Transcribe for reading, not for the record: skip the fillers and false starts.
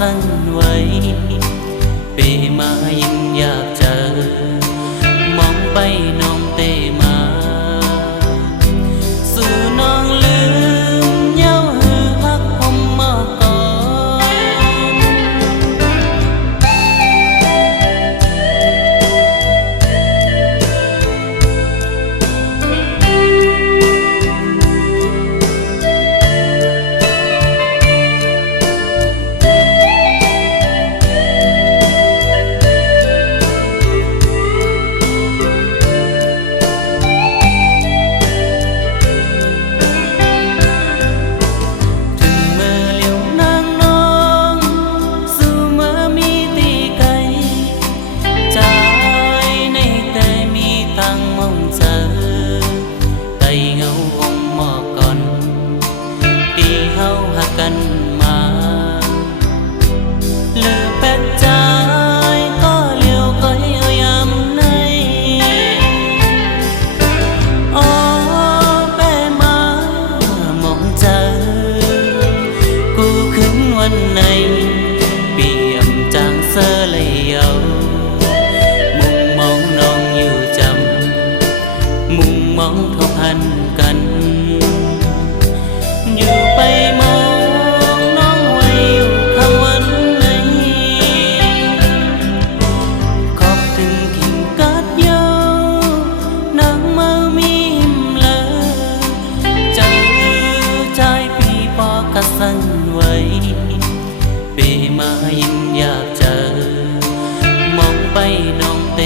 สั่นไหวเปมายิ่งอยากเจอมองไปน้องเตมาสู่น้องลืมเย้าหือฮักผมมาก่อนกันมาเลือเป็ดใจก็เลี้ยวก็ยำในอ๋อแป้มามองเจอกูขึ้นวันไหนเปี่ยมจางเสเลยเยามุมมองน้องอยู่จำมุมมองทบหันกันอยู่ไปมองสั่นไหวเปมายิ่งอยากเจอมองไปน้องเต